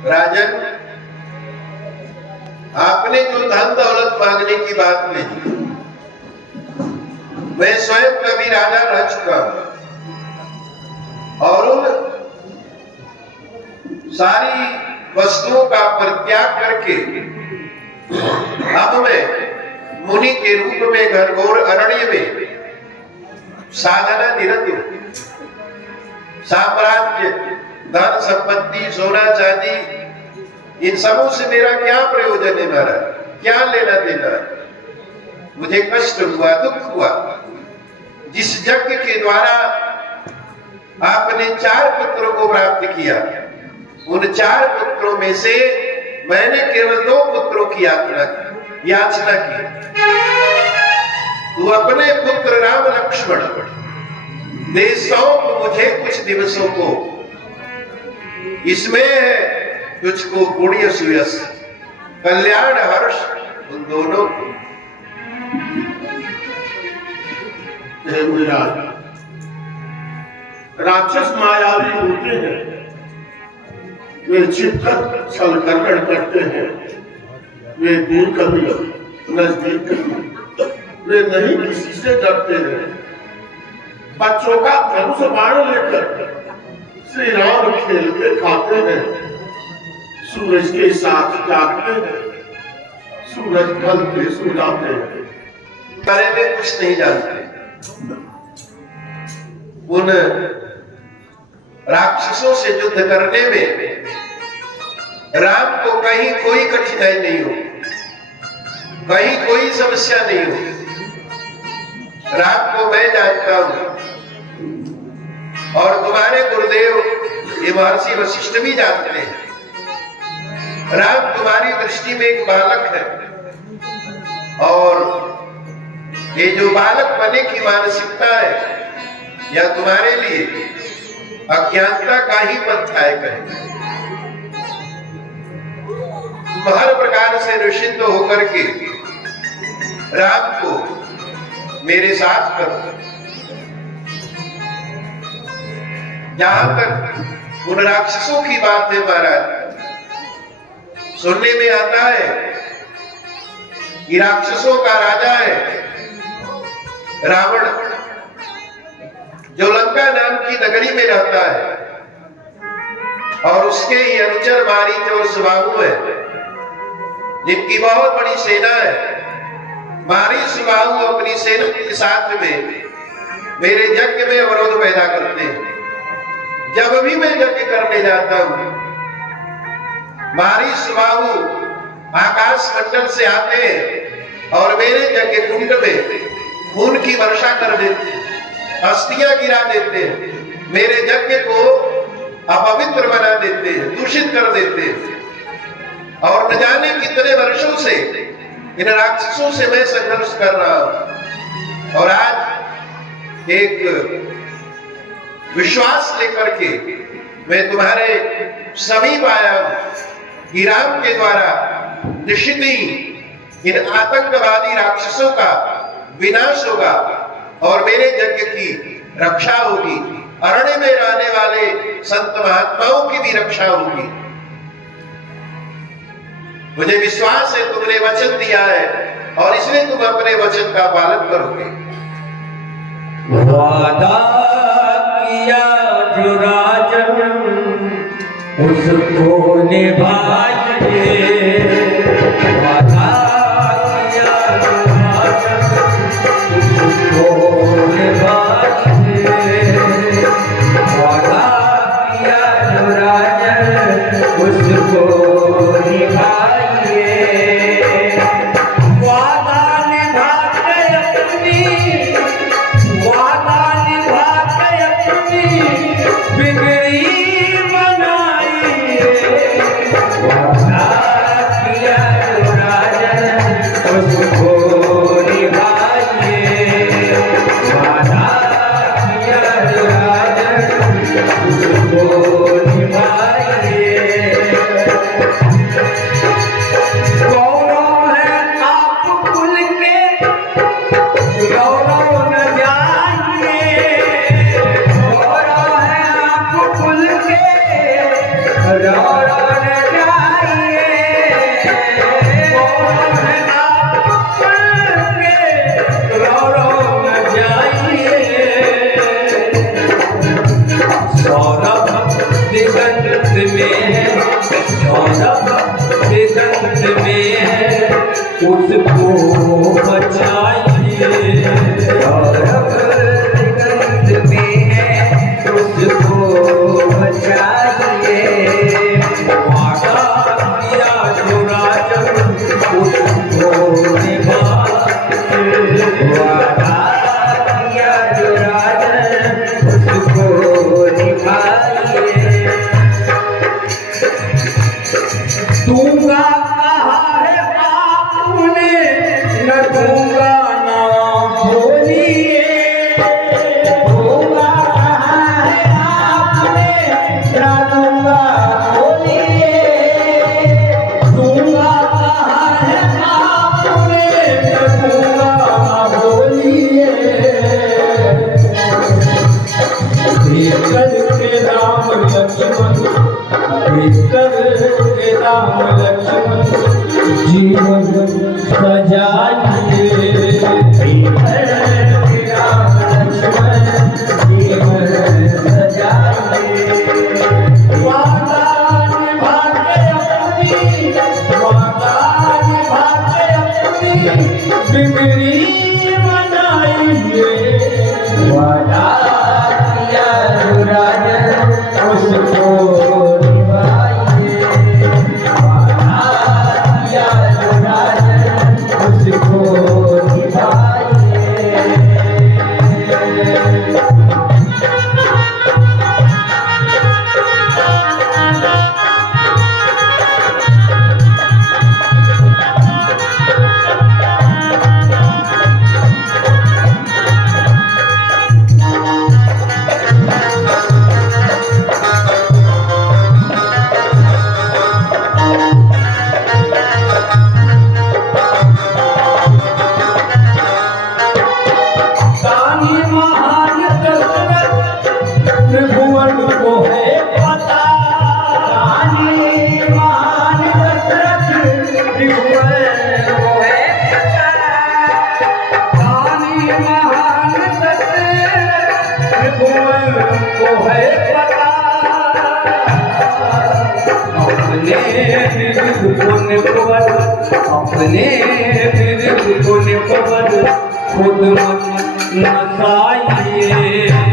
राजन, आपने जो धन दौलत मांगने की बात कही, मैं स्वयं कभी राजा रह चुका हूं और उन सारी वस्तुओं का परित्याग करके अब मैं मुनि के रूप में घनघोर अरण्य में साधना निरत हूं। साम्राज्य, धन संपत्ति, सोना चांदी, इन सबों से मेरा क्या प्रयोजन है महाराज? क्या लेना देना? मुझे कष्ट हुआ, दुख हुआ। जिस यज्ञ के द्वारा आपने 4 पुत्रों को प्राप्त किया, उन 4 पुत्रों में से मैंने केवल 2 पुत्रों की याचना की। तू अपने पुत्र राम लक्ष्मण दे सौंप मुझे कुछ दिवसों को, इसमें है तुझको पुण्य सुयस, कल्याण हर्ष उन दोनों को। राक्षस मायावी होते हैं, वे छिपकर छल गड़बड़ करते हैं, वे दूर कभी नजदीक कभी, वे नहीं किसी से डरते हैं। बच्चों का धनुष बाण लेकर श्री राम खेल के खाते हैं, सूरज के साथ जागते हैं, सूरज ढलते सो जाते हैं। बारे में कुछ नहीं जानते। उन राक्षसों से युद्ध करने में राम को कहीं कोई कठिनाई नहीं हो, कहीं कोई समस्या नहीं हो। राम को मैं जानता हूं और तुम्हारे गुरुदेव ये महर्षि वशिष्ठ भी जानते हैं। राम तुम्हारी दृष्टि में एक बालक है और ये जो बालक बने की मानसिकता है, यह तुम्हारे लिए अज्ञानता का ही पथ्याय है। तुम हर प्रकार से निश्चिंत होकर के राम को मेरे साथ करो। जहां तक उन राक्षसों की बात है महाराज, सुनने में आता है कि राक्षसों का राजा है रावण, जो लंका नाम की नगरी में रहता है, और उसके ही अनुचर मारीच और सुबाहु है, जिनकी बहुत बड़ी सेना है। मारीच सुबाहु अपनी सेना के साथ में मेरे यज्ञ में अवरोध पैदा करते हैं। जब भी मैं यज्ञ करने जाता हूं, मारीच सुबाहु आकाश मंडल से आते हैं और मेरे यज्ञ कुंड में खून की वर्षा कर देते हैं, अस्थियां गिरा देते हैं, मेरे यज्ञ को अपवित्र बना देते हैं, दूषित कर देते हैं। और न जाने कितने वर्षों से इन राक्षसों से मैं संघर्ष कर रहा हूं, और आज एक विश्वास लेकर के मैं तुम्हारे समीप आया हूं कि राम के द्वारा निश्चित ही इन आतंकवादी राक्षसों का विनाश होगा और मेरे यज्ञ की रक्षा होगी, अरण्य में रहने वाले संत महात्माओं की भी रक्षा होगी। मुझे विश्वास है तुमने वचन दिया है और इसलिए तुम अपने वचन का पालन करोगे। वादा किया जो राजन उसको निभाइए, वादा किया जो राजन उसको निभाइए, वादा किया जो राजन उसको निभाइए। दिगंत में है, सौरभ दिगंत में है, उसको बचाइए। सौरभ दिगंत में है, उसको बचाइए। वादा किया जो राजन, उसको निभाइए। वादा किया जो राजन, उसको निभाइए। दूंगा कहा है आपने, न दूंगा ना बोलिए। दूंगा कहा है आपने, न दूंगा बोलिए। दूंगा कहा है आपने, न दूंगा ना बोलिए। भीतर के राम लक्ष्मण, भीतर के राम लक्ष्मण, जीवन सजाइए। भीतर के राम लक्ष्मण, जीवन सजाइए। वादा निभा के अपनी, वादा निभा के अपनी बिगड़ी बनाइए। वादा किया जो राजन, उसको निभाइए। वादा किया जो राजन, उसको निभाइए। दानी महान दशरथ, त्रिभुवन को है पता। दानी महान दशरथ, त्रिभुवन को है पता। दानी महान दशरथ, त्रिभुवन को है पता। अपने विविध पुण्य पवन, अपने विविध पुण्य पवन खुद मत नसाइए।